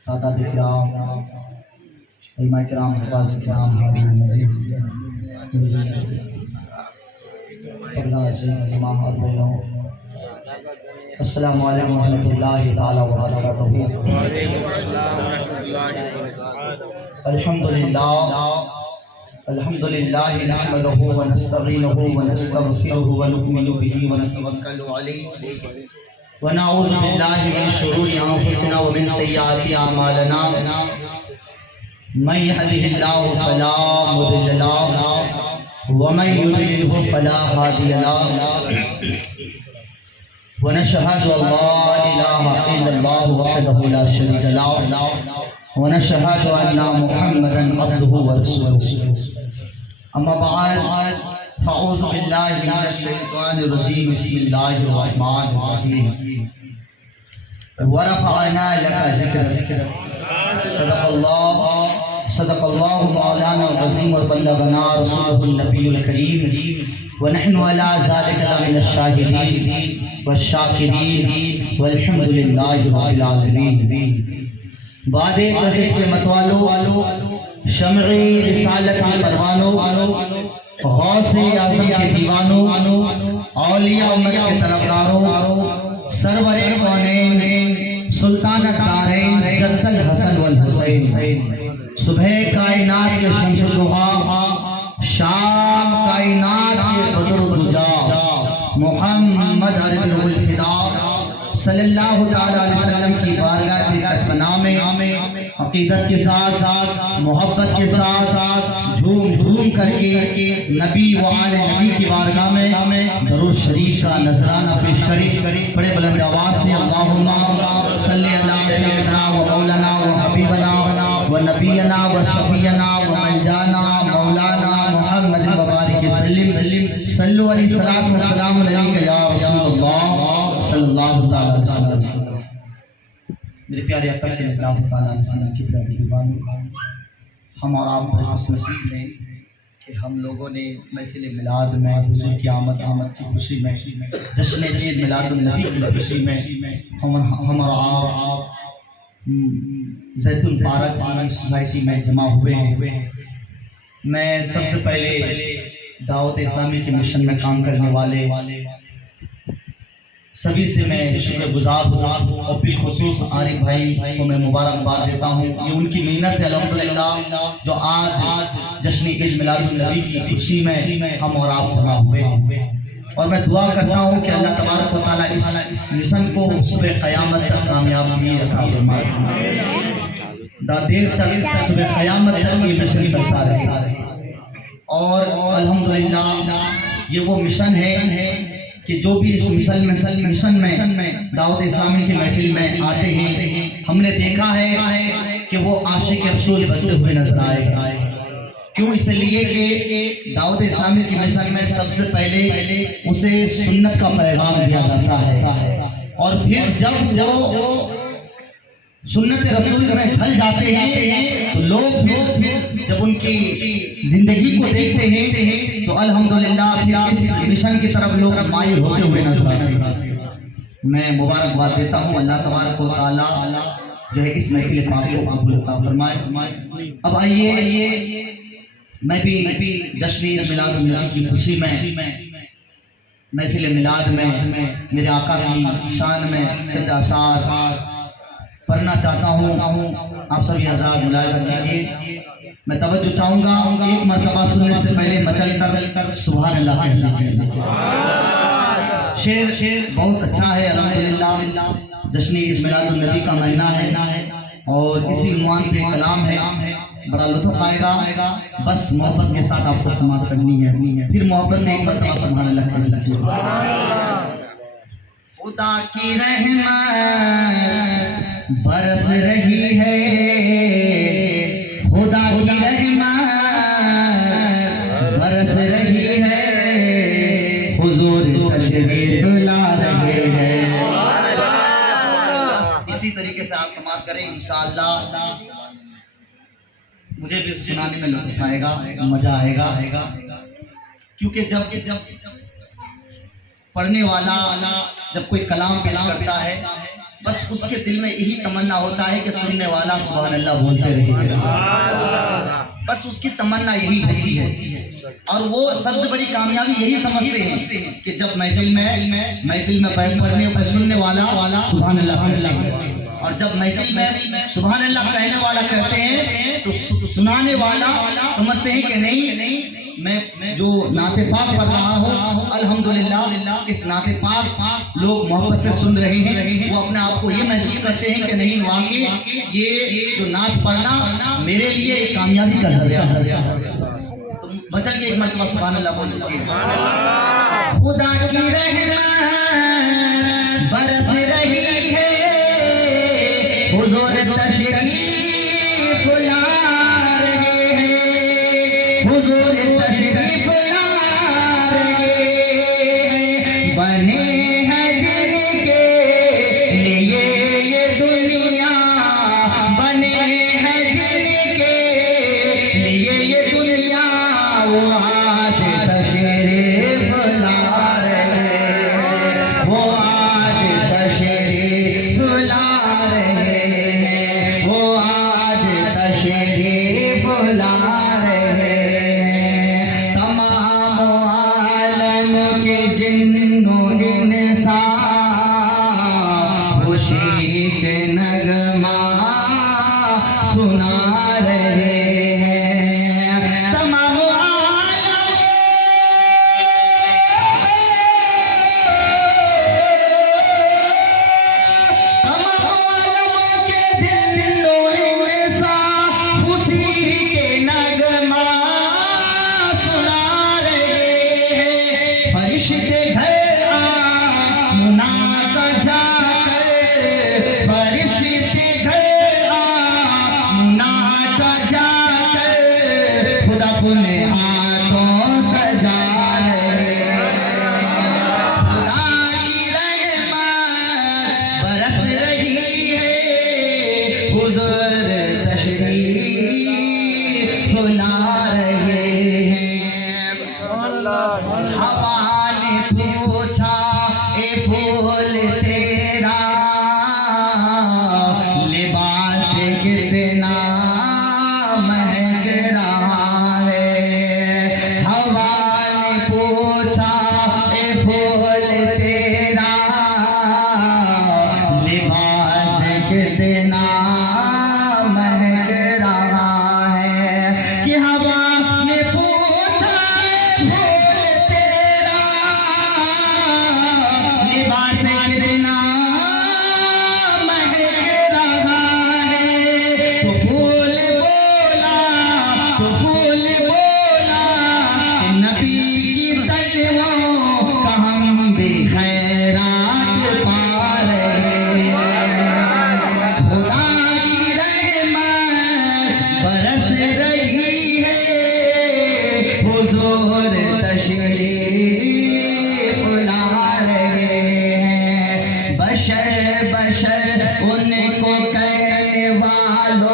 سادات کرام، علماء کرام، حفاظ کرام، حاضرین مجلس، پردہ سے امام اور بہنوں، السلام علیکم ورحمۃ اللہ تعالی وبرکاتہ۔ الحمد للہ نحمدہ ونستعینہ ونستغفرہ ونؤمن بہ ونتوکل علیہ ونعوذ باللہ من شرور انفسنا ومن سیئات اعمالنا، من یہدہ اللہ فلا مضل له ومن یضللہ فلا ہادی له، ونشهد ان لا الہ الا اللہ وحدہ لا شریک له، ونشهد ان محمدا عبدہ ورسولہ، اما بعد فاعوذ باللہ من الشیطان الرجیم، بسم اللہ الرحمن الرحیم، ورفعنا لك ذکرک، صدق اللہ مولانا العظیم وبلغنا رسولہ النبی الکریم، ونحن على ذلك لمن الشاہدین والشاکرین والحمد للہ رب العالمین۔ بعد توحید کے متوالو، شمع رسالت کے پروانوں، غوث اعظم کے دیوانوں، اولیاء امت کے طلبگاروں، سرور کونین، سلطان الدارین، جد الحسن والحسین، صبح کائنات کے شمس الضحیٰ، شام کائنات کے بدر الدجا، محمد عربی الفدا صلی اللہ تعالی علیہ وسلم کی بارگاہ کے قصبنا میں عقیدت کے ساتھ، محبت کے ساتھ، جھوم جھوم کر کے نبی و آل نبی کی بارگاہ میں درود شریف کا نذرانہ پیش کریں۔ بڑے بلند آواز سے اللہم صلی علی سیدنا و مولانا و حبیبنا و نبینا و شفیعنا و ملجانا مولانا محمد مبارک سلم، صلو علیہ الصلوۃ والسلام علیک یا رسول اللہ صلی اللہ تعالی علیہ وسلم۔ میرے پیارے آقا صلی اللہ تعالی علیہ وسلم کی پیاری دیوانوں، ہم اور آپ کو اس نصیب میں کہ ہم لوگوں نے محفل میلاد میں حضور کی آمد کی خوشی میں، جشن عید میلاد النبی کی خوشی میں ہم اور آپ زیتون پارک کی سوسائٹی میں جمع ہوئے ہیں۔ میں سب سے پہلے دعوت اسلامی کے مشن میں کام کرنے والے سبھی سے میں شکر گزار ہوں، اور بالخصوص عارف بھائی کو میں مبارکباد دیتا ہوں۔ یہ ان کی محنت ہے الحمدللہ، جو آج جشن عید میلاد النبی کی خوشی میں ہم اور آپ جمع ہوئے ہیں، اور میں دعا کرتا ہوں کہ اللہ تبارک و تعالیٰ اس مشن کو صبح قیامت تک کامیابی عطا فرمائے، دیر تک صبح قیامت تک یہ مشن چلتا رہے۔ اور الحمدللہ یہ وہ مشن ہے کہ جو بھی اس مشن میں دعوت اسلامی کی محفل میں آتے ہیں، ہم نے دیکھا ہے کہ وہ عاشق رسول بنتے ہوئے نظر آئے۔ کیوں؟ اس لیے کہ دعوت اسلامی کی مشن میں سب سے پہلے اسے سنت کا پیغام دیا جاتا ہے، اور پھر جب وہ سنت رسول میں ڈھل جاتے ہیں تو لوگ جب ان کی زندگی کو دیکھتے ہیں تو الحمدللہ پھر اس مشن کی طرف لوگ مائل ہوتے ہوئے نظر آتے ہیں۔ میں مبارکباد دیتا ہوں، اللہ تبارک و تعالیٰ جو ہے اس محفل پاک کو قبول عطا فرمائے۔ اب آئیے میں بھی جشن میلاد النبی کی خوشی میں محفل میلاد میں میرے آقا کی شان میں چند اشعار پڑھنا چاہتا ہوں، آپ سبھی حضرات ملاحظہ کیجیے۔ میں توجہ چاہوں گا، ایک مرتبہ سننے سے پہلے مچل کر سبحان اللہ کہہ لیجیے۔ شعر بہت اچھا ہے الحمدللہ، جشن عید میلاد النبی کا مہینہ ہے اور اسی عنوان پہ کلام ہے، بڑا لطف آئے گا، بس محبت کے ساتھ آپ کو سماعت کرنی ہے، پھر محبت سے ایک مرتبہ سبحان اللہ کہہ لیجیے۔ خدا کی رحمت برس رہی ہے، خدا کی رحمت برس رہی ہے، حضور تشریف لا رہے ہیں۔ اسی طریقے سے آپ سماعت کریں، انشاءاللہ مجھے بھی سنانے میں لطف آئے گا، مزہ آئے گا، کیونکہ جب پڑھنے والا جب کوئی کلام پیش کرتا ہے بس اس کے دل میں یہی تمنا ہوتا ہے کہ سننے والا سبحان اللہ بولتے رہے، بس اس کی تمنا یہی ہوتی ہے، اور وہ سب سے بڑی کامیابی یہی سمجھتے ہیں کہ جب محفل میں پڑھنے اور سننے والا سبحان اللہ کہتے ہیں، اور جب محفل میں سبحان اللہ کہنے والا کہتے ہیں تو سنانے والا سمجھتے ہیں کہ نہیں، میں جو نعت پاک پڑھ رہا ہوں الحمدللہ اس نعت پاک لوگ محبت سے سن رہے ہیں، وہ اپنے آپ کو یہ محسوس کرتے ہیں کہ نہیں واقعی یہ جو نعت پڑھنا میرے لیے ایک کامیابی کا ذریعہ ہے۔ تو بچل کے ایک مرتبہ سبحان اللہ بول دیجیے۔ خدا کی رحمت برس رہی ہے، حضور تشریف لا رہے ہیں، حضور تشریف لا رہے ہیں، بنے ہیں جن کے لیے یہ دنیا، بنے ہیں جن کے لیے یہ دنیا، وہ آج تشریف لا رہے ہیں، وہ آج تشریف لا رہے ہیں، وہ آج تشریف لا رہے ہیں، تمام عالم کے جن و انسان خوشی کے نغمہ سنا رہے ہیں، تمام عالم کے جن و انسان خوشی کے نغمہ سنا رہے ہیں، فرشتے گھر آمنا کا جا کر، فرشتے گھر آمنا کا جا کر خدا اپنے ہاتھوں سجا رہے ہیں، خدا کی رحمت برس رہی ہے، حضور تشریف لا رہے ہیں۔ ہوا نے پوچھا اے پھول تیرا لباس کتنا مہک رہا ہے، ہوا نے پوچھا اے پھول تیرا لباس کتنا مہک رہا ہے، کہ ہوا نے پوچھا اے پھول تیرا لباس کتنا مہک رہا ہے، تو پھول بولا کہ نبی کی تلووں کا ہم بھی خیرات پا رہے ہیں، خدا کی رحمت برس رہی ہے، حضور تشریف لا رہے ہیں، بشر ان کو کہنے والوں،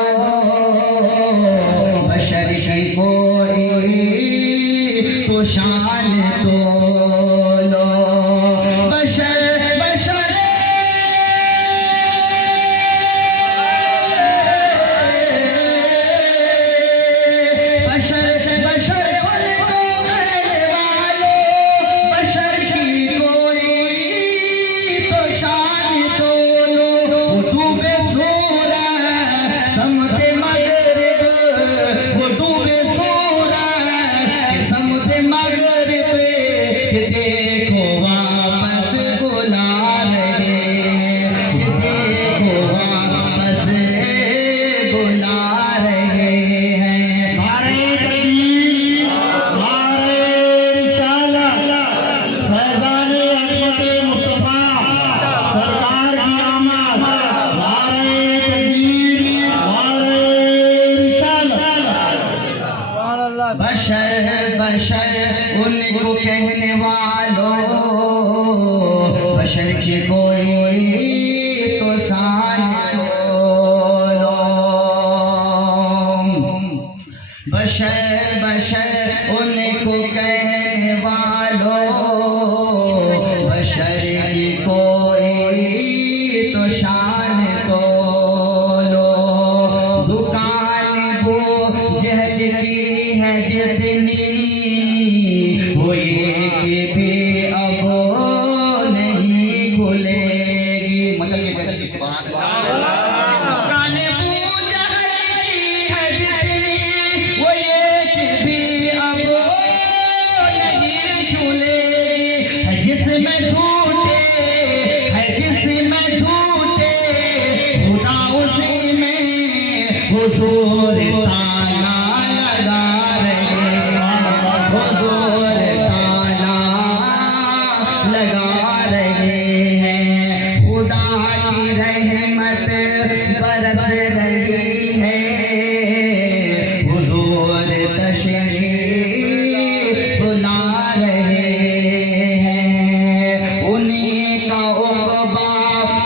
بشر کی کوئی تو شان تولو، بشر ان کو کہنے والوں، بشر کی کوئی تو شان تولو، وہ ڈوبے سورج سمت مغرب، وہ ڈوبے سورج سمت مغرب، کہ دیکھو واپس بلا رہے ہیں، کہ دیکھو واپس بلا رہے ہیں، نعرہ تکبیر، نعرہ رسالت، فیضان عظمت مصطفیٰ سرکار کی آمد، نعرہ تکبیر، نعرہ رسالت، بشر ان کو کہنے والوں، بشر کی کوئی تو شان تولو، بشر ان کو کہنے والوں،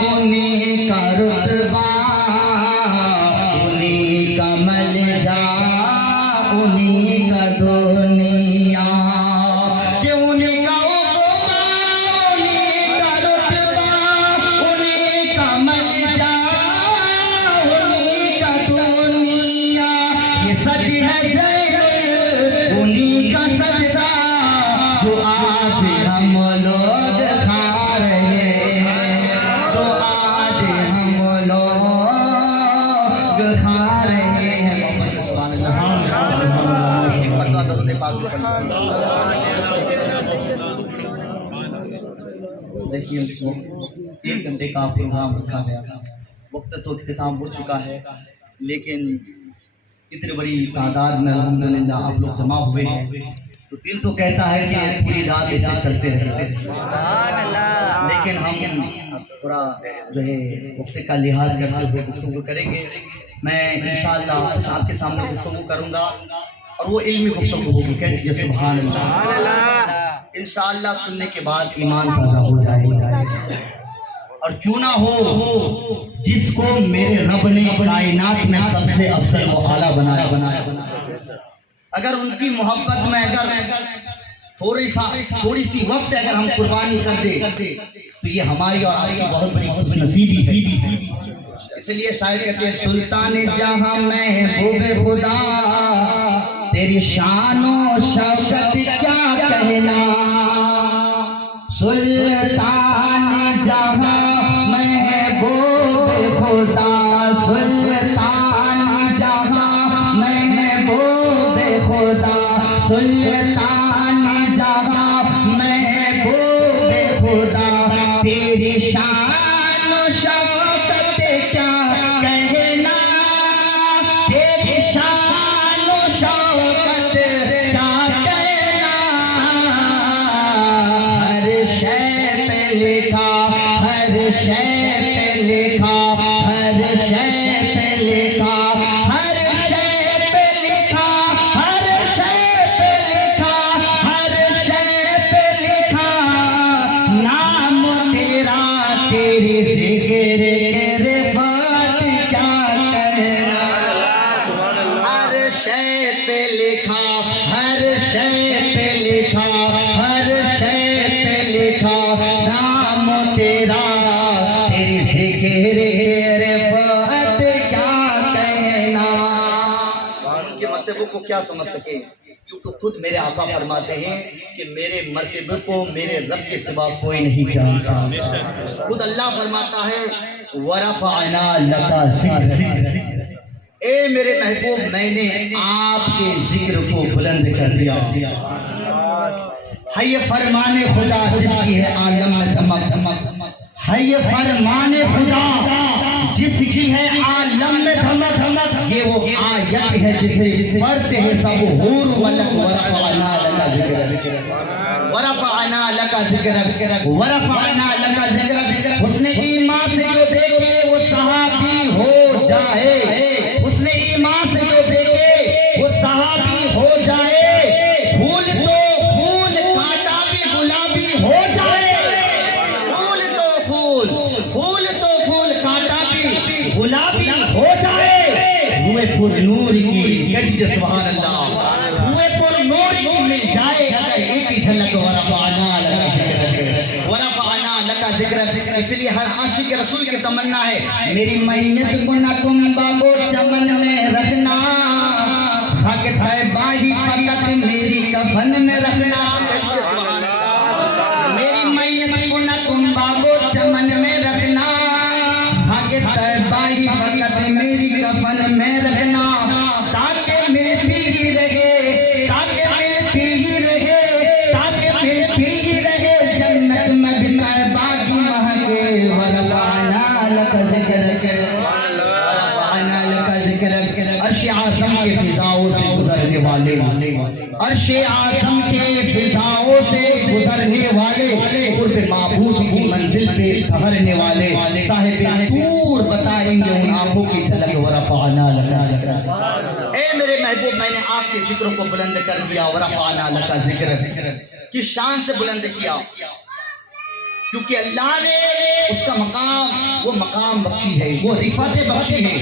انہیں کا رتبہ انہیں کا ملجا انہیں کا دنیا کہ انہیں کا عقبہ انہیں کا رتبہ انہیں کا ملجا انہیں کا دنیا یہ سچ ہے زین انہیں کا سجدہ جو آج ہم لوگ کھا رہے ہیں جو آج ہم لوگ کھا رہے ہیں محبت سے سبحان اللہ ایک مرتبہ درود پاک بھی پڑھ لیجیے دیکھیے ایک گھنٹے کا پروگرام رکھا گیا تھا وقت تو اختتام ہو چکا ہے لیکن اتنی بڑی تعداد میں الحمدللہ آپ لوگ جمع ہوئے ہیں تو دل تو کہتا ہے کہ پوری رات ایسے چلتے رہے لیکن ہم تھوڑا جو ہے وقت کا لحاظ کرتے ہوئے گفتگو کریں گے میں انشاءاللہ آپ کے سامنے گفتگو کروں گا اور وہ علمی گفتگو ہوگی کہہ دیجیے سبحان اللہ انشاءاللہ سننے کے بعد ایمان پیدا ہو جائے گا اور کیوں نہ ہو جس کو میرے رب نے کائنات میں سب سے افضل و اعلیٰ بنایا اگر ان کی محبت میں اگر تھوڑی سی وقت اگر ہم قربانی کر دیں تو یہ ہماری اور آپ کی بہت بڑی خوش نصیبی ہے اس لیے شاعر کہتے ہیں سلطان جہاں محبوب خدا تیری شان و شوکت کیا کہنا سلطان جہاں محبوب خدا سلطان جہاں محبوب خدا سلطان جہاں محبوب خدا تیری شان و شوکت کیا کہنا تیری شان و شوکت کیا کہنا ہر شے پہ لکھا ہر شے پہ لکھا ہر شے پہ لکھا ہر شے پہ لکھا ہر شے پہ لکھا ہر شے پہ لکھا نام تیرا تیری ذکر کے بات کیا کہنا ہر شے پہ لکھا ہر شے پہ لکھا ہر شے پہ لکھا نام تیرا تیری ذکر کے بات کیا کہنا ان کے مرتبے کو کیا سمجھ سکے کیونکہ خود میرے آقا فرماتے ہیں کہ میرے مرتبے کو میرے رب کے سوا کوئی نہیں جانتا خود اللہ فرماتا ہے وَرَفَعْنَا لَكَ ذِكْرَكَ اے میرے محبوب میں نے آپ کے ذکر کو بلند کر دیا ہے یہ فرمان خدا جس کی ہے عالم میں دھمک ہے یہ فرمان خدا جس کی ہے عالم میں دھمک یہ وہ آیت ہے جسے پڑھتے ہیں سب حور و ملک ورفعنا لک ذکرک ورفعنا لک ذکرک ورفعنا لک ذکرک حسن ایمان سے جو دیکھے وہ صحابی ہو جائے حسن ایمان سے جو دیکھے وہ صحابی ہو جائے پھول تو پھول کانٹا بھی گلابی ہو جائے پھول تو پھول کانٹا بھی گلابی ہو جائے روئے پر نور کی کہہ سبحان اللہ روئے پر نور کی مل جائے اگر ایک ہی جھلک ورفعنا لک ذکرک ورفعنا لک ذکرک اس لیے ہر عاشق رسول کی تمنا ہے میری میت کو نہ تم باغو چمن میں رکھنا خاک طیبہ ہی فقط میری کفن میں رکھنا سبحان اللہ میری میت کو نہ تم باغو چمن میں رکھنا خاک طیبہ ہی فقط میری کفن میں رکھنا تاکہ ملتی ہی رہے تاکہ ملتی ہی رہے تاکہ ملتی ہی رہے جنت میں بھی طیبہ کی مہکے ورفعنا لک ذکرک ورفعنا لک ذکرک عرش اعظم کے فضاؤں سے گزرنے والے عرش اعظم کے فضاؤں سے گزرنے والے قرب معبود کی منزل پہ ٹھہرنے والے صاحب طور بتائیں گے ان آنکھوں کی جھلک ورفعنا لک ذکرک اے میرے محبوب میں نے آپ کے ذکروں کو بلند کر دیا ورفعنا لک ذکرک کس شان سے بلند کیا کیونکہ اللہ نے اس کا مقام، وہ مقام بخشی ہے، وہ رفعت بخشی ہے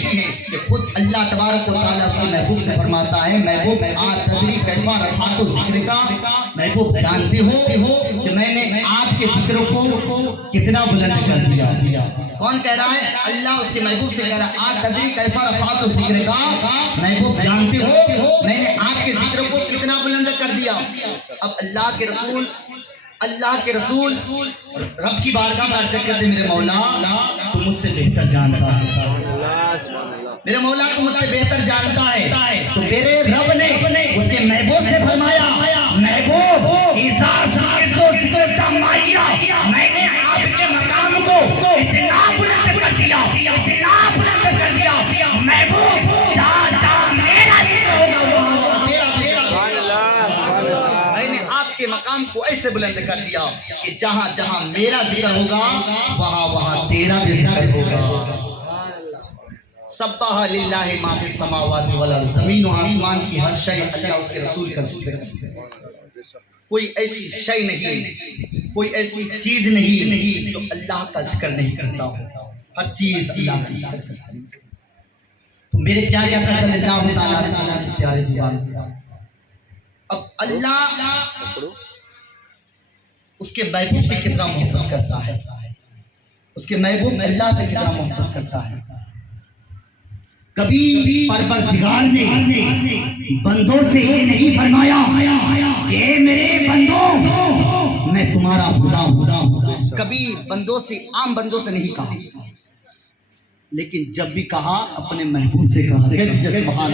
کہ خود اللہ تبارک و تعالیٰ اس کے محبوب سے فرماتا ہے محبوب تدری کیف رفعت ذکر کا، محبوب جانتے ہو کہ میں نے آپ کے ذکر کو کتنا بلند کر دیا۔ کون کہہ رہا ہے؟ اللہ اس کے محبوب سے کہہ رہا ہے تدری کیف رفعت ذکر کا، محبوب جانتے ہو میں نے آپ کے ذکر کو کتنا بلند کر دیا۔ اب اللہ کے رسول رب کی بارگاہ میں عرض کرتے میرے مولا تو مجھ سے بہتر جانتا ہے، میرے مولا تو مجھ سے بہتر جانتا ہے۔ تو میرے رب نے اس کے محبوب سے فرمایا محبوب ایسا ذکر تو ذکر تمایا، میں نے آپ کے مقام کو اتنا بلند کر دیا، اتنا بلند کر دیا محبوب جہاں جہاں میرا ذکر ہوگا وہاں تیرا بھی کے مقام کو ایسے بلند کر دیا کہ جہاں جہاں میرا ذکر ہوگا وہاں وہاں تیرا بھی ذکر ہوگا۔ سبح للہ ما فی السماوات والارض، زمین و آسمان کی ہر شے اللہ اس کے رسول کا ذکر کرتے ہیں۔ کوئی ایسی شے نہیں، کوئی ایسی چیز نہیں جو اللہ کا ذکر نہیں کرتا ہو، ہر چیز اللہ کا ذکر کرتا ہے۔ تو میرے پیارے آقا صلی اللہ تعالیٰ علیہ وسلم کی پیارے دیوان، اب اللہ اس کے محبوب سے کتنا محبت کرتا ہے، اس کے محبوب اللہ سے کتنا محبت کرتا ہے۔ کبھی پروردگار نے بندوں سے یہ نہیں فرمایا کہ میرے بندوں میں تمہارا خدا ہوں، کبھی بندوں سے، عام بندوں سے نہیں کہا، لیکن جب بھی کہا اپنے محبوب سے کہا۔ سبحان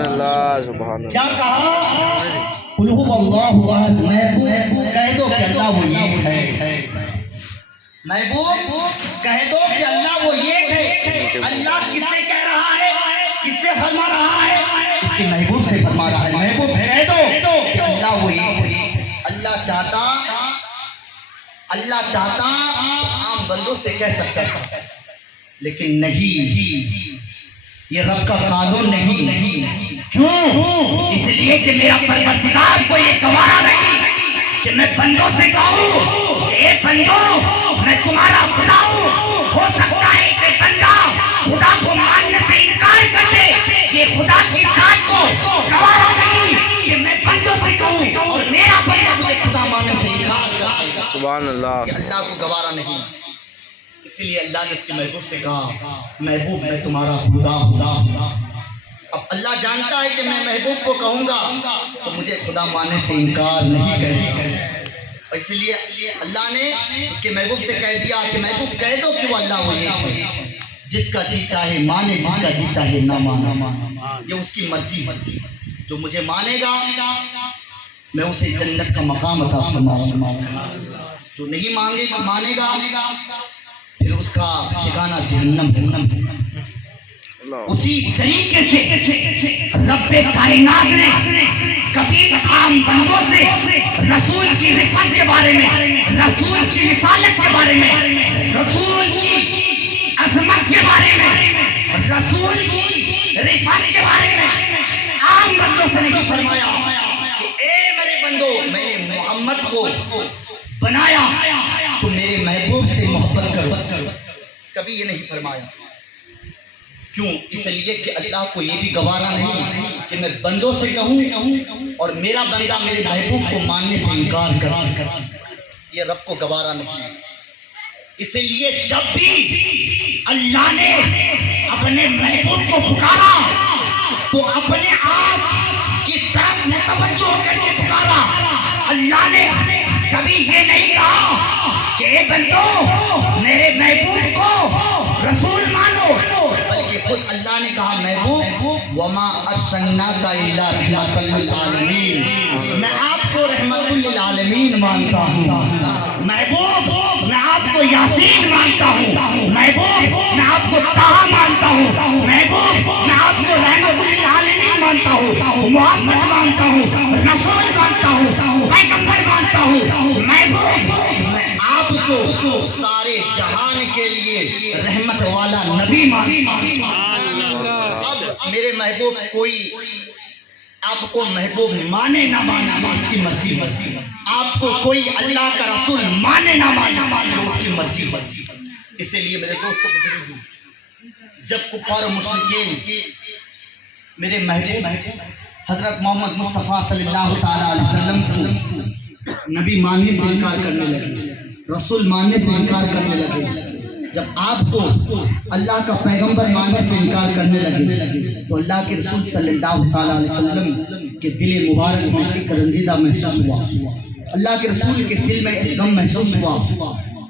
اللہ، سبحان اللہ۔ کیا کہا؟ قل هو اللہ احد، محبوب کہہ دو کہ اللہ وہ ایک ہے، محبوب کہہ دو کہ اللہ وہ ایک ہے۔ اللہ کس سے کہہ رہا ہے، کس سے فرما رہا ہے؟ اس کے محبوب سے فرما رہا ہے۔ محبوب کہہ دو کہ اللہ وہ ایک ہے۔ اللہ چاہتا عام بندوں سے کہہ سکتا تھا، لیکن نہیں، یہ رب کا قانون نہیں۔ کیوں؟ اس لیے کہ میرا پروردگار کو یہ گوارا نہیں کہ میں بندوں سے کہوں کہ اے بندوں میں تمہارا خدا ہوں۔ ہو سکتا ہے کہ بندہ خدا کو ماننے سے انکار کر دے، یہ خدا کی ذات کو گوارا نہیں کہ میں بندوں سے کہوں اور میرا بندہ مجھے خدا ماننے سے انکار کر دے۔ سبحان اللہ، یہ اللہ کو گوارا نہیں۔ اسی لیے اللہ نے اس کے محبوب سے کہا محبوب میں تمہارا خدا ہوں۔ اب اللہ جانتا ہے کہ میں محبوب کو کہوں گا تو مجھے خدا ماننے سے انکار نہیں کرے گا، اس لیے اللہ نے اس کے محبوب سے کہہ دیا کہ محبوب کہہ دو کہ وہ اللہ وہ ایک ہے، جس کا جی چاہے مانے، جس کا جی چاہے نہ مانے، یہ اس کی مرضی ہے۔ جو مجھے مانے گا میں اسے جنت کا مقام عطا فرماؤں گا، جو نہیں مانے گا پھر اس کا ٹھکانہ جہنم ہے۔ اسی طریقے سے رب کائنات نے کبھی عام بندوں سے رسول کی رفعت کے بارے میں، رسول کی رسالت کے بارے میں، رسول کی عظمت کے بارے میں، رسول کی رفعت کے بارے میں عام بندوں سے نہیں فرمایا کہ اے میرے بندو میں نے محمد کو بنایا تو میرے محبوب سے محبت کرو، کبھی یہ نہیں فرمایا۔ کیوں؟ اس لیے کہ اللہ کو یہ بھی گوارا نہیں کہ میں بندوں سے کہوں اور میرا بندہ میرے محبوب کو ماننے سے انکار کرے، یہ رب کو گوارا نہیں۔ اس لیے جب بھی اللہ نے اپنے محبوب کو پکارا تو اپنے آپ کی طرف متوجہ ہو کر کے پکارا۔ اللہ نے کبھی یہ نہیں کہا کہ اے بندو میرے محبوب کو رسول مانو، بلکہ خود اللہ نے کہا محبوب وما ارسلناک الا رحمۃ للعالمین، میں آپ کو رحمت للعالمین مانتا ہوں، محبوب میں آپ کو یاسین مانتا ہوں، محبوب میں آپ کو طہ مانتا ہوں، محبوب میں آپ کو رحمت للعالمین مانتا ہوں، محمد مانتا ہوں، رسول مانتا ہوں، پیغمبر مانتا ہوں، محبوب میں آپ کو سارے جہان کے لیے رحمت والا نبی مانتا ہوں۔ اب میرے محبوب کوئی آپ کو محبوب مانے نہ مانے وہ اس کی مرضی ہے، آپ کو کوئی اللہ کا رسول مانے نہ مانے وہ اس کی مرضی ہے۔ اسی لیے میرے دوستو بزرگو، جب کفار و مشرکین میرے محبوب حضرت محمد مصطفیٰ صلی اللہ تعالیٰ علیہ وسلم کو نبی ماننے سے انکار کرنے لگے، رسول ماننے سے انکار کرنے لگے، جب آپ کو اللہ کا پیغمبر ماننے سے انکار کرنے لگے تو اللہ کے رسول صلی اللہ تعالیٰ علیہ وسلم کے دل مبارک میں ایک رنجیدہ محسوس ہوا، اللہ کے رسول کے دل میں ایک غم محسوس ہوا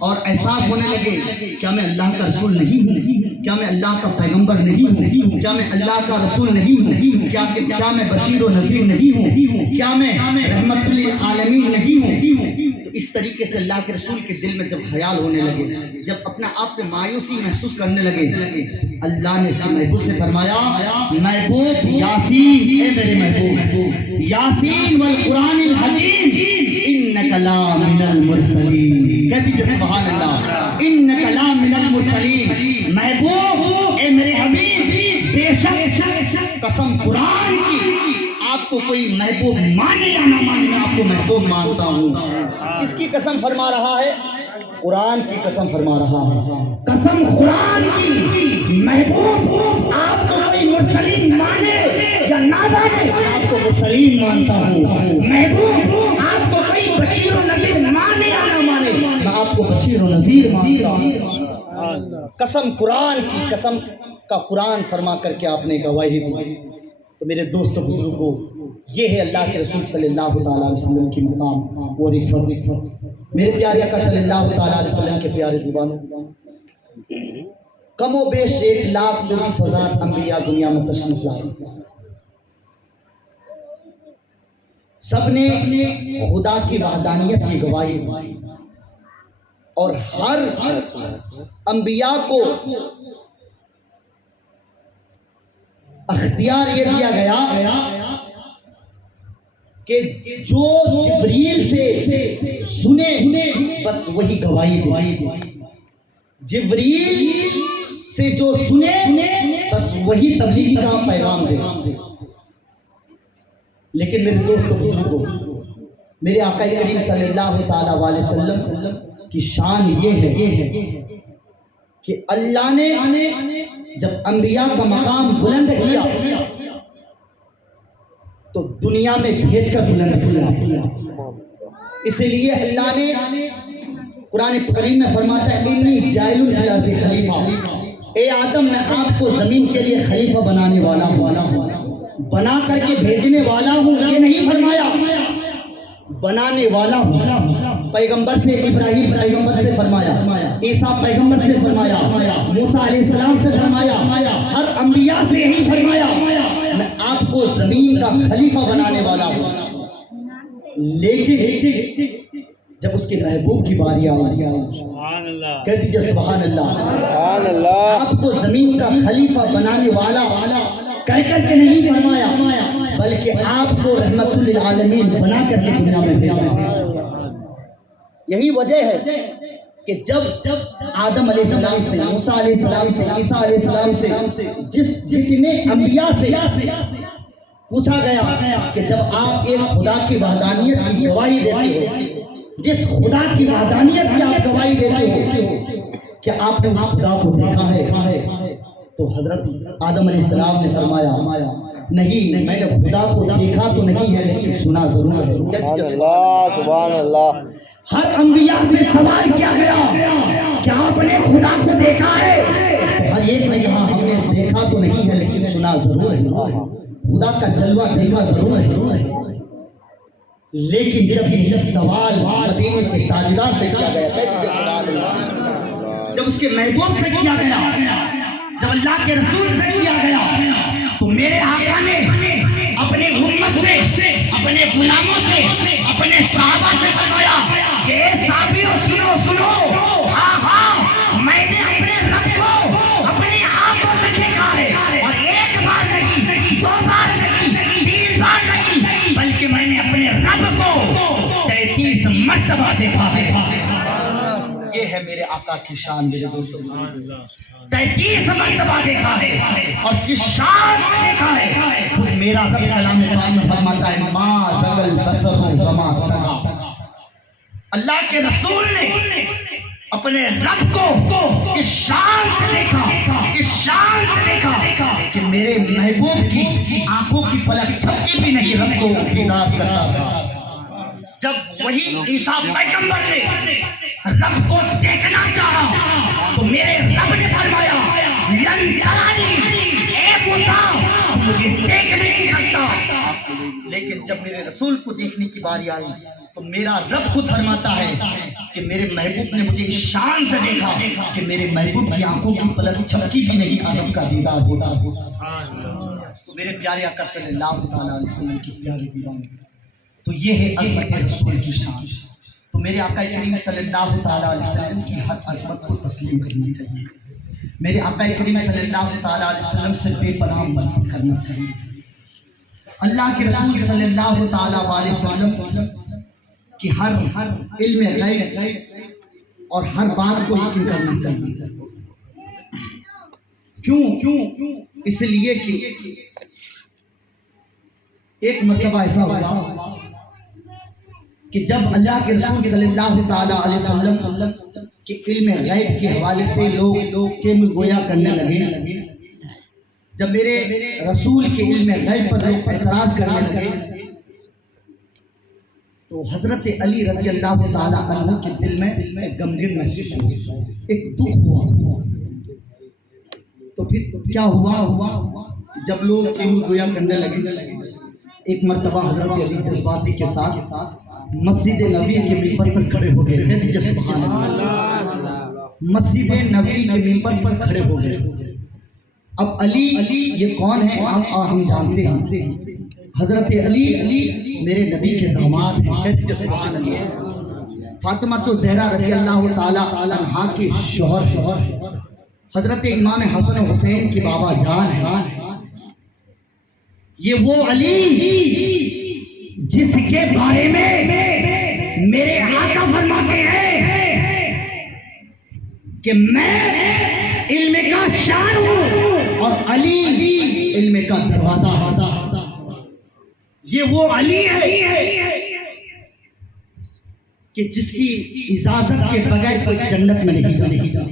اور احساس ہونے لگے کیا میں اللہ کا رسول نہیں ہوں، کیا میں اللہ کا پیغمبر نہیں ہوں، کیا میں اللہ کا رسول نہیں ہوں، کیا میں بشیر و نذیر نہیں ہوں، کیا میں رحمت للعالمین نہیں ہوں۔ تو اس طریقے سے اللہ کے رسول کے دل میں جب خیال ہونے لگے، جب اپنا آپ میں مایوسی محسوس کرنے لگے، اللہ نے اس کے محبوب سے فرمایا محبوب یاسین، اے میرے محبوب یاسین والقرآن الحکیم انک لا من المرسلین، کہہ دیجئے سبحان اللہ، انک لا من المرسلین، محبوب اے میرے حبیب بے شک قسم قرآن کی آپ کو کوئی محبوب مانے یا نہ مانے میں آپ کو محبوب مانتا ہوں۔ کس کی قسم فرما رہا ہے؟ قرآن کی قسم فرما رہا ہے، قسم قرآن کی، محبوب آپ کو کوئی مرسلین مانے یا نہ مانے میں آپ کو مرسلین مانتا ہوں، محبوب آپ کو کوئی بشیر و نذیر مانے یا نہ مانے میں آپ کو بشیر و نذیر مانتا ہوں۔ قسم قرآن کی، قسم کا قرآن فرما کر کے آپ نے گواہی دی۔ تو میرے دوست و بزرگوں، یہ ہے اللہ کے رسول صلی اللہ تعالیٰ علیہ وسلم کی مقام و رفت۔ میرے پیارے آقا صلی اللہ تعالیٰ علیہ وسلم کے پیارے دیوانوں، کم و بیش 1,24,000 انبیاء دنیا میں تشریف لائے، سب نے خدا کی وحدانیت کی گواہی دی اور ہر انبیاء کو اختیار یہ دیا گیا کہ جو جبریل سے سنے بس وہی گواہی دے، جبریل سے جو سنے بس وہی تبلیغی کا پیغام دے۔ لیکن میرے دوستو بزرگوں، میرے آقا کریم صلی اللہ تعالیٰ علیہ وسلم کی شان یہ ہے کہ اللہ نے جب انبیاء کا مقام بلند کیا تو دنیا میں بھیج کر بلند کیا، اسی لیے اللہ نے قرآن کریم میں فرماتا ہے انی جاعل فی الارض خلیفہ، اے آدم میں آپ کو زمین کے لیے خلیفہ بنانے والا ہوں، بنا کر کے بھیجنے والا ہوں، یہ نہیں فرمایا بنانے والا ہوں۔ پیغمبر سے ابراہیم پیغمبر سے فرمایا، عیسیٰ پیغمبر سے فرمایا، موسیٰ علیہ السلام سے فرمایا، ہر انبیاء سے یہی فرمایا میں آپ کو زمین کا خلیفہ بنانے والا ہوں۔ لیکن جب اس کے محبوب کی باری آئی، کہہ دیجئے سبحان اللہ، آپ کو زمین کا خلیفہ بنانے والا کہہ کر کے نہیں فرمایا بلکہ آپ کو رحمت للعالمین بنا کر کے دنیا میں بھیجا۔ یہی وجہ ہے کہ جب آدم علیہ السلام سے، موسیٰ علیہ السلام سے، عیسیٰ علیہ السلام سے، جتنے انبیاء سے پوچھا گیا کہ جب آپ ایک خدا کی وحدانیت کی گواہی دیتے ہو، جس خدا کی وحدانیت کی آپ گواہی دیتے ہو، کیا آپ نے اس خدا کو دیکھا ہے؟ تو حضرت آدم علیہ السلام نے فرمایا نہیں، میں نے خدا کو دیکھا تو نہیں ہے لیکن سنا ضرور ہے۔ سبحان اللہ۔ ہر انبیاء سے سوال کیا گیا کیا آپ نے خدا کو دیکھا ہے؟ تو ہر ایک نے کہا ہم نے دیکھا تو نہیں ہے لیکن سنا ضرور ہے، خدا کا جلوہ دیکھا ضرور ہے۔ لیکن جب یہی سوال مدینے کے تاجدار سے کیا گیا، جب اس کے محبوب سے کیا گیا، جب اللہ کے رسول سے کیا گیا، تو میرے آقا نے اپنے امت سے، اپنے غلاموں سے، اپنے صحابہ سے فرمایا کہ اے صحابیوں سنو سنو، ہاں ہاں میں نے اپنے رب کو اپنی آنکھوں سے دیکھا ہے، اور ایک بار نہیں، 2 بار نہیں، 3 بار نہیں، بلکہ میں نے اپنے رب کو 33 مرتبہ دیکھا ہے۔ یہ ہے میرے آقا کی شان میرے دوستوں، 33 مرتبہ دیکھا ہے اور کس شان میں دیکھا ہے. خود میرا رب کلام پاک میں فرماتا ہے ما زغل بصر وما طغى. اللہ کے رسول نے اپنے رب کو اس شان سے دیکھا، اس شان سے دیکھا کہ میرے محبوب کی آنکھوں کی پلک جھپکی بھی نہیں رب کو دیدار کرتا تھا. جب وہی عیسیٰ پیغمبر نے رب کو دیکھنا چاہا تو میرے رب نے فرمایا لن ترانی، اے موسیٰ مجھے دیکھ نہیں سکتا. لیکن جب میرے رسول کو دیکھنے کی باری آئی تو میرا رب خود فرماتا ہے کہ میرے محبوب نے مجھے اس شان سے دیکھا کہ میرے محبوب کی آنکھوں کی پلک جھپکی بھی نہیں رب کا دیدار ہوتا. تو میرے پیارے آقا صلی اللہ تعالیٰ علیہ وسلم کی پیاری دیوانی، تو یہ ہے عظمت رسول کی شان. تو میرے آقا کریم صلی اللہ تعالیٰ علیہ وسلم کی ہر عظمت کو تسلیم کرنا چاہیے. میرے آقا کریم صلی اللہ تعالیٰ علیہ وسلم سے بے پناہ محبت کرنا چاہیے. اللہ کے رسول صلی اللہ تعالیٰ علیہ وسلم کی ہر علم غیب اور ہر بات کو یقین کرنا چاہیے. کیوں؟ اس لیے کہ ایک مرتبہ ایسا ہوا کہ جب اللہ کے رسول صلی اللہ تعالیٰ علیہ وسلم کے علم غیب کے حوالے سے لوگ چم گویا کرنے لگے، جب میرے رسول کے علم غیب پر لوگ اعتراض کرنے لگے تو حضرت علی رضی اللہ تعالیٰ عنہ کے دل میں ایک غمگین محسوس ہوا، ایک دکھ ہوا. تو پھر کیا ہوا؟ جب لوگ چم گویا کرنے لگے، ایک مرتبہ حضرت علی جذباتی کے ساتھ مسجد نبی کے ممبر پر کھڑے ہو گئے. کہتے سبحان اللہ. مسجد نبی کے ممبر پر کھڑے ہو گئے. اب علی یہ کون ہے ہم جانتے ہیں. حضرت علی میرے نبی کے داماد ہیں. کہتے سبحان اللہ. فاطمہ تو زہرا رضی اللہ تعالی عنہا کے شوہر حضرت امام حسن و حسین کی بابا جان ہیں. یہ وہ علی جس کے بارے میں میرے آقا فرماتے ہیں کہ میں علم کا شان ہوں اور علی علم کا دروازہ ہے. یہ وہ علی ہے کہ جس کی اجازت کے بغیر کوئی جنت میں نہیں جا سکتا.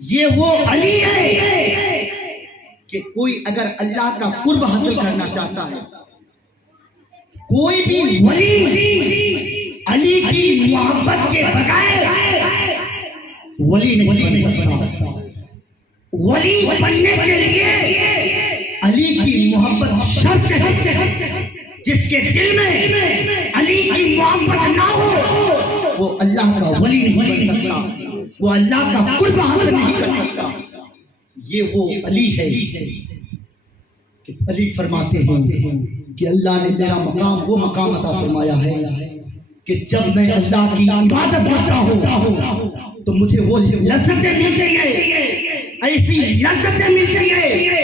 یہ وہ علی ہے کہ کوئی اگر اللہ کا قرب حاصل کرنا چاہتا ہے، کوئی بھی ولی علی کی محبت کے بغیر ولی نہیں بن سکتا. ولی بننے کے لیے علی کی محبت شرط ہے. جس کے دل میں علی کی محبت نہ ہو وہ اللہ کا ولی نہیں بن سکتا، وہ اللہ کا قرب حاصل نہیں کر سکتا. یہ وہ علی ہے کہ علی فرماتے ہیں کہ اللہ نے میرا مقام وہ مقام عطا فرمایا ہے کہ جب میں اللہ کی عبادت کرتا ہوں تو مجھے وہ لذتیں مل گئی ہے، ایسی لذتیں مل گئی ہے.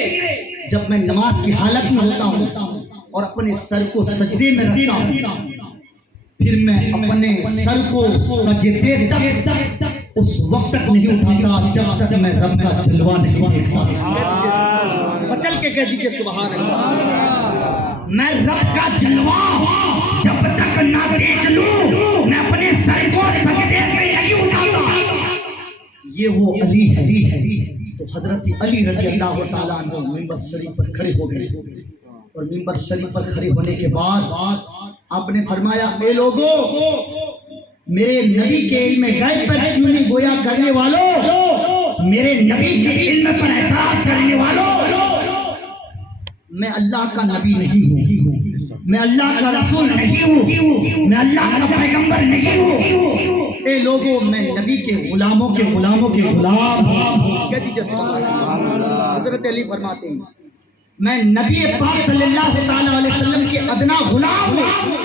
جب میں نماز کی حالت میں ہوتا ہوں اور اپنے سر کو سجدے میں رکھتا ہوں، پھر میں اپنے سر کو سجدے تک اس وقت تک نہیں اٹھاتا جب تک میں رب کا جلوہ نہیں دیکھتا. بچل کے کہہ دیجئے سبحان اللہ. میں رب کا جلوہ جب تک نہ دیکھ لوں میں اپنے سر کو سجدے سے نہیں اٹھاتا. یہ وہ علی ہے. تو حضرت علی رضی اللہ تعالیٰ عنہ منبر شریف پر کھڑے ہو گئے اور منبر شریف پر کھڑے ہونے کے بعد آپ نے فرمایا اے لوگوں، میرے نبی کے علم غیب پر کیوں نہیں گویا کرنے والوں، میرے نبی کے علم پر اعتراض کرنے والوں، میں اللہ کا نبی نہیں ہوں، میں اللہ کا رسول نہیں ہوں، میں اللہ کا پیغمبر نہیں ہوں. اے لوگوں، میں نبی کے غلاموں کے غلام. کہہ دیجیے سبحان اللہ. حضرت علی فرماتے ہیں میں نبی پاک صلی اللہ تعالی علیہ وسلم کے ادنا غلام ہوں.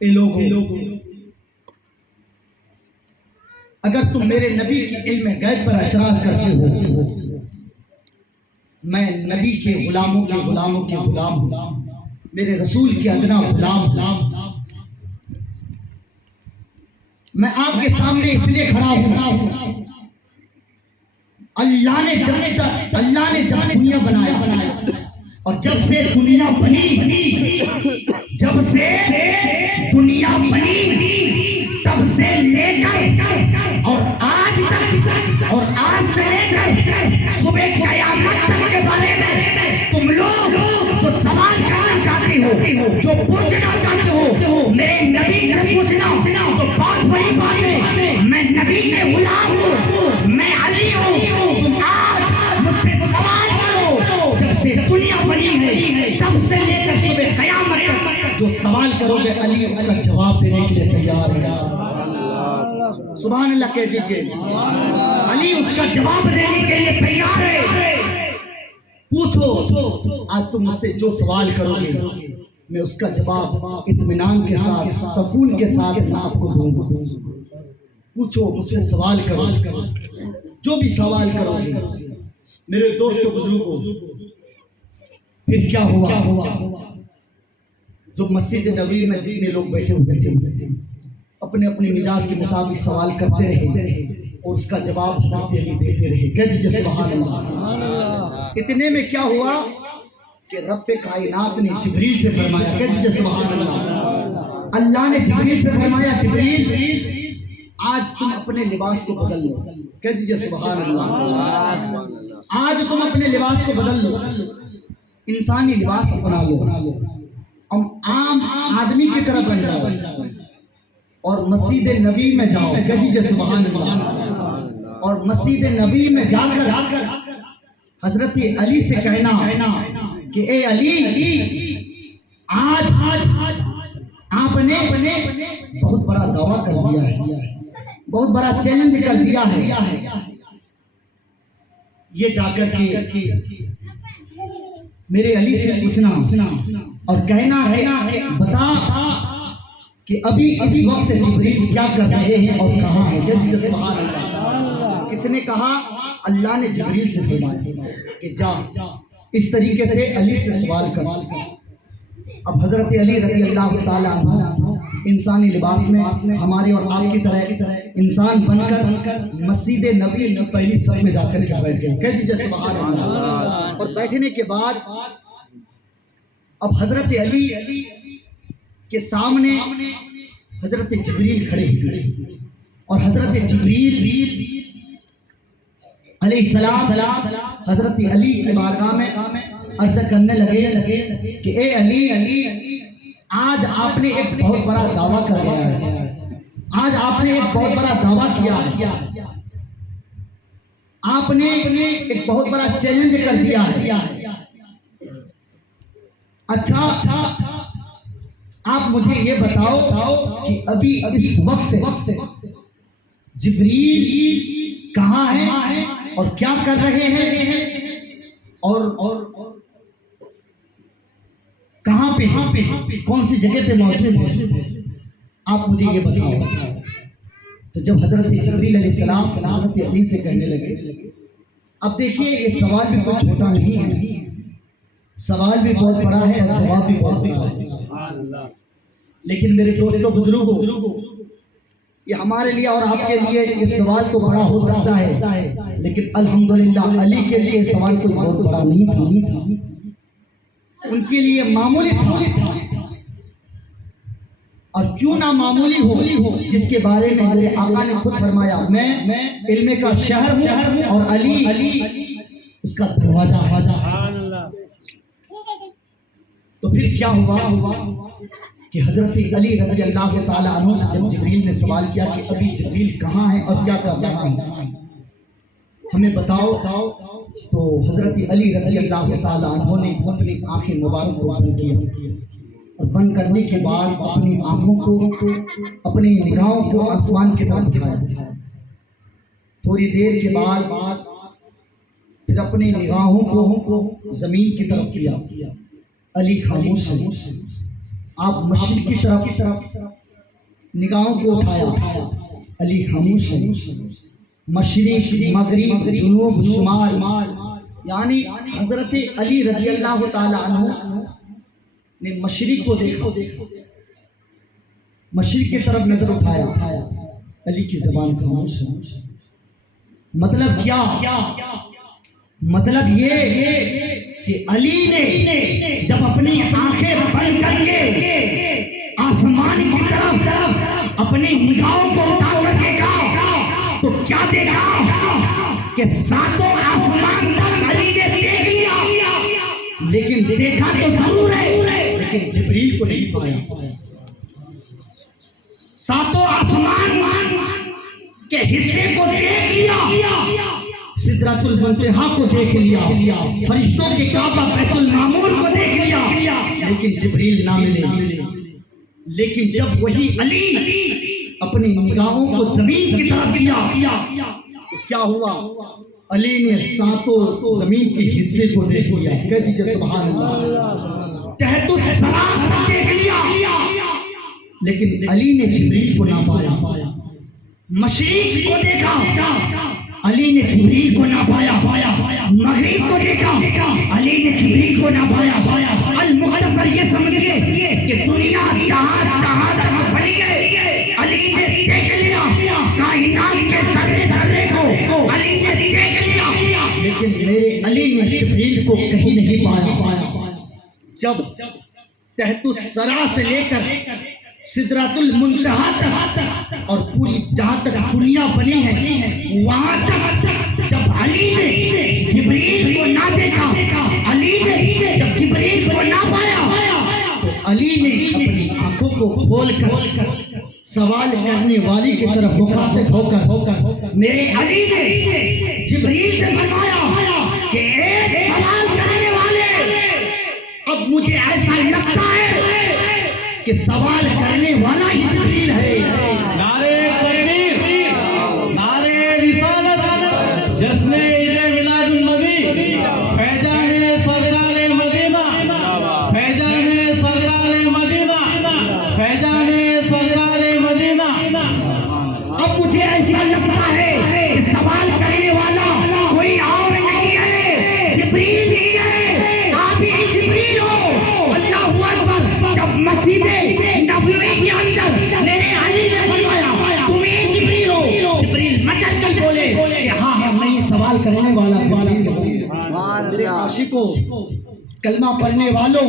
اے لوگوں، اگر تم میرے نبی کی علم غیب پر اعتراض کرتے ہو، میں نبی کے غلاموں کے غلام ہوں، میرے رسول کے ادنا غلام ہوں. میں آپ کے سامنے اس لیے کھڑا ہوں، اللہ نے جب دنیا بنایا اور جب سے دنیا بنی تب سے لے کر اور آج تک اور آج سے لے کر صبح قیامت تک کے بارے میں تم لوگ جو سوال کرنا چاہتے ہو، جو پوچھنا چاہتے ہو، میرے نبی سے پوچھنا تو بہت بڑی بات ہے۔ میں نبی کے غلام ہوں، میں علی ہوں، تم آج مجھ سے سوال کرو، جب سے دنیا بنی ہے تب سے لے کر صبح قیامت تک جو سوال کرو گے علی اس کا جواب دینے کے لیے تیار ہے۔ سبحان اللہ کہہ دیجئے، علی اس کا جواب دینے کے لیے تیار ہے۔ پوچھو، آج تم مجھ سے جو سوال کرو گے میں اس کا جواب اطمینان کے ساتھ، سکون کے ساتھ میں آپ کو دوں گا۔ پوچھو، مجھ سے سوال کرو، جو بھی سوال کرو گے میرے دوستوں بزرگوں۔ پھر کیا ہوا؟ جو مسجد نبوی میں جتنے لوگ بیٹھے ہوئے تھے اپنے اپنے مزاج کے مطابق سوال کرتے رہے اور اس کا جواب حضرت علی دیتے رہے۔ کہہ دیجئے سبحان اللہ۔ اتنے میں کیا ہوا کہ رب کائنات نے جبریل سے فرمایا، کہہ دیجئے سبحان اللہ، اللہ نے جبریل سے فرمایا، جبریل آج تم اپنے لباس کو بدل لو۔ کہہ دیجئے سبحان اللہ، آج تم اپنے لباس کو بدل لو، انسانی لباس اپنا لو، عام آدمی کی طرح بن جاؤ اور مسجد نبی میں جاؤ۔ کہہ دیجئے سبحان اللہ، اور مسجد نبی میں جا کر حضرت علی سے کہنا کہ اے علی، آج آپ نے بہت بڑا دعویٰ کر دیا ہے، بہت بڑا چیلنج کر دیا ہے۔ یہ جا کر کے میرے علی سے پوچھنا اور کہنا ہے، بتا کہ ابھی اس وقت جبریل کیا کر رہے ہیں اور کہاں ہے۔ کہہ دیجئے سبحان اللہ۔ کس نے کہا؟ اللہ نے جبریل سے فرمایا کہ جا اس طریقے سے علی سے سوال کر۔ اب حضرت علی رضی اللہ تعالیٰ عنہ انسانی لباس میں ہمارے اور آپ کی طرح انسان بن کر مسجد نبی میں پہلی صف میں جا کر کے بیٹھ گئے۔ کہہ دیجئے سبحان اللہ۔ اور بیٹھنے کے بعد اب حضرت علی کے سامنے حضرت جبریل کھڑے ہوئے اور حضرت جبریل علیہ السلام حضرت علی کی بارگاہ میں عرض کرنے لگے کہ اے علی، آج آپ نے ایک بہت بڑا دعویٰ کر دیا ہے، آج آپ نے ایک بہت بڑا دعویٰ کیا ہے، آپ نے ایک بہت بڑا چیلنج کر دیا ہے۔ اچھا، آپ مجھے یہ بتاؤ کہ ابھی اس وقت جبریل کہاں ہیں اور کیا کر رہے ہیں اور کہاں پہ کون سی جگہ پہ موجود ہیں، آپ مجھے یہ بتاؤ۔ تو جب حضرت جبریل علیہ السلام حضرت علی سے کہنے لگے، اب دیکھیے یہ سوال بھی کوئی چھوٹا نہیں ہے، سوال بھی بہت بڑا ہے اور جواب بھی بہت بڑا ہے۔ لیکن میرے دوستوں بزرگوں، یہ ہمارے لیے اور آپ کے لیے یہ سوال تو بڑا ہو سکتا ہے، لیکن الحمدللہ علی کے لیے یہ سوال کوئی بہت بڑا نہیں تھا، ان کے لیے معمولی تھا۔ اور کیوں نہ معمولی ہو، جس کے بارے میں میرے آقا نے خود فرمایا، میں علم کا شہر ہوں اور علی اس کا دروازہ ہے۔ تو پھر کیا ہوا کہ حضرت علی رضی اللہ تعالیٰ عنہ سے جب جبریل نے سوال کیا کہ ابھی جبریل کہاں ہے اور کیا کر رہا ہے، ہمیں بتاؤ، تو حضرت علی رضی اللہ تعالیٰ عنہ نے اپنی آنکھیں مبارک کو بند کیا اور بند کرنے کے بعد اپنی آنکھوں کو، اپنی نگاہوں کو آسمان کی طرف اٹھایا۔ تھوڑی دیر کے بعد پھر اپنی نگاہوں کو زمین کی طرف کیا۔ علی خاموش ہے۔ آپ مشرق کی طرف نگاہوں کو اٹھایا، علی خاموش ہے۔ مشرق، مغرب، جنوب، شمال، یعنی حضرت علی رضی اللہ تعالی عنہ نے مشرق کو دیکھا، مشرق کی طرف نظر اٹھایا، علی کی زبان خاموش ہے. مطلب کیا؟ مطلب یہ کہ علی نے جب اپنی آنکھیں بند کر کے آسمان کی طرف اپنی نگاہوں کو اٹھا کر دیکھا تو کیا دیکھا کہ ساتوں آسمان تک علی نے دیکھ لیا، لیکن دیکھا تو ضرور ہے لیکن جبریل کو نہیں پایا. ساتوں آسمان کے حصے کو دیکھ لیا، سدرۃ المنتہا کو دیکھ لیا، فرشتوں کے کعبہ بیت المعمور کو دیکھ لیا، لیکن جبریل نہ ملے. لیکن جب وہی علی اپنی نگاہوں کو زمین کی طرف کیا تو کیا ہوا؟ علی نے ساتوں زمین کے حصے کو دیکھ لیا. کہہ دیجئے سبحان اللہ. تحت الثری کو دیکھ لیا، لیکن علی نے جبریل کو نہ پایا. مشرق کو دیکھا، علی نے جبریل کو نہ پایا. مغرب کو دیکھا، علی نے جبریل کو نہ پایا. المختصر یہ سمجھیے کہ دنیا جہاں جہاں تک بڑھی ہے علی نے دیکھ لیا، کائنات کے ذرے ذرے کو علی نے دیکھ لیا، لیکن میرے علی نے جبریل کو کہیں نہیں پایا. جب تحت الثری سے لے کر سدرۃ المنتہا تک اور پوری جہاں تک دنیا بنی ہے وہاں تک جب علی نے جبریل کو نہ دیکھا، علی نے جب جبریل کو نہ پایا تو علی نے اپنی آنکھوں کو کھول کر سوال کرنے والی کی طرف مخاطب ہو کر میرے علی نے جبریل سے فرمایا کہ ایک سوال کرنے والے، اب مجھے ایسا لگتا ہے کہ سوال کرنے والا ہی جبریل ہے. نعرے تکبیر، نعرے رسالت، جشن عید میلاد النبی، فیضان سرکار مدینہ، فیضان سرکار مدینہ، فیضان سرکار مدینہ. اب مجھے ایسا لگتا ہے کہ سوال کرنے والا کوئی اور نہیں ہے، جبریل ہی ہے. آپ ہی جبریل ہو. اللہ اکبر. جب مسجد نبوی کے اندر میرے علی نے فرمایا تم ہی جبریل ہو، جبریل مچل کر بولے کہ ہاں میں ہی سوال کرنے والا جبریل ہوں. میرے عاشقوں، کلمہ پڑھنے والوں،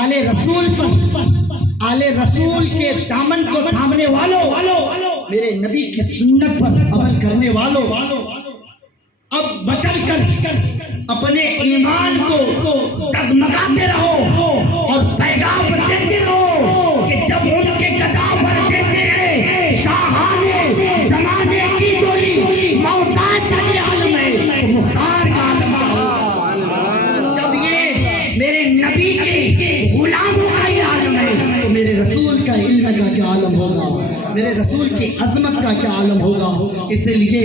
آل رسول پر، آل رسول کے دامن کو تھامنے والوں، میرے نبی کی سنت پر عمل کرنے والوں، اب بچل کر اپنے ایمان کو ڈگمگاتے رہو اور پیغام دیتے رہو کہ جب ان کے گدا پر دیتے ہیں شاہانے زمانے کی جولی، محتاج کا یہ عالم ہے تو مختار کا عالم کیا ہوگا؟ جب یہ میرے نبی کے غلاموں کا یہ عالم ہے تو میرے رسول کا علم کا کیا عالم ہوگا، میرے رسول کی عظمت کا کیا عالم ہوگا. اس لیے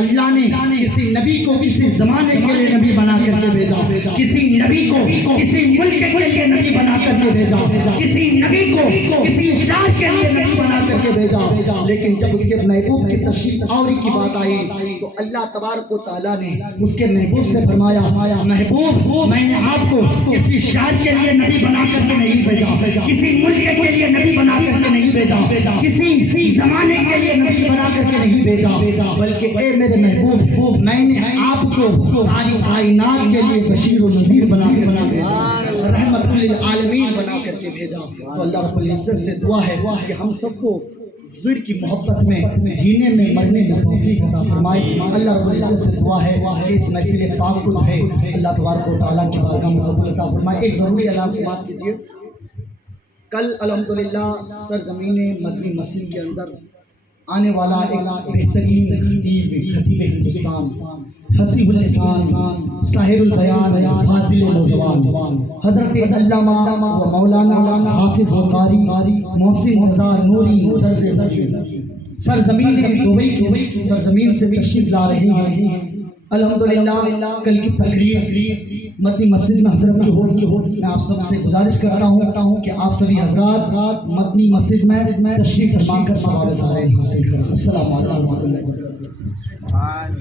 اللہ نے کسی نبی کو کسی زمانے کے لیے نبی بنا کر کے بھیجا، کسی نبی کو کسی ملک کے لیے نبی بنا کر کے بھیجا، کسی نبی کو کسی شہر کے لیے نبی بنا کر کے بھیجا. لیکن جب اس کے محبوب کی تشریف آوری کی بات آئی تو اللہ تبارک و تعالیٰ نے اس کے محبوب سے فرمایا محبوب میں نے آپ کو کسی شہر کے لیے نبی بنا کر کے نہیں بھیجا، کسی ملک کے لیے نبی بنا کر کے نہیں بھیجا، کسی زمانے کے لیے نبی بنا کر کے نہیں بھیجا، بلکہ اے میرے محبوب میں نے آپ کو ساری کائنات کے لیے بشیر و نذیر بنا کر کے بھیجا، رحمت للعالمین بنا کر کے بھیجا. تو اللہ رب العزت سے دعا ہے کہ ہم سب کو حضور کی محبت میں جینے میں مرنے میں توفیق عطا فرمائے. اللہ رب العزت سے دعا ہے کہ اس محفل پاک کو جو ہے اللہ تبارک و تعالیٰ کی بارگاہ میں قبول عطا فرمائے. ایک ضروری اعلان سے بات کیجیے. کل الحمدللہ سرزمین مدنی مسجد کے اندر آنے والا ایک بہترین خطیب ہندوستان، فصیح اللسان، ساحر البیان، فاضل نوجوان، حضرت علامہ و مولانا حافظ و قاری محسن نزار نوری سرزمین دبئی کی سرزمین سے تشریف لا رہے ہیں. الحمدللہ کل کی تقریر مدنی مسجد میں حضرت کی ہوگی. میں آپ سب سے گزارش کرتا ہوں کہ آپ سبھی حضرات مدنی مسجد میں تشریف فرما کر ثواب حاصل کریں. السلام علیکم و رحمۃ اللہ وبرکاتہ.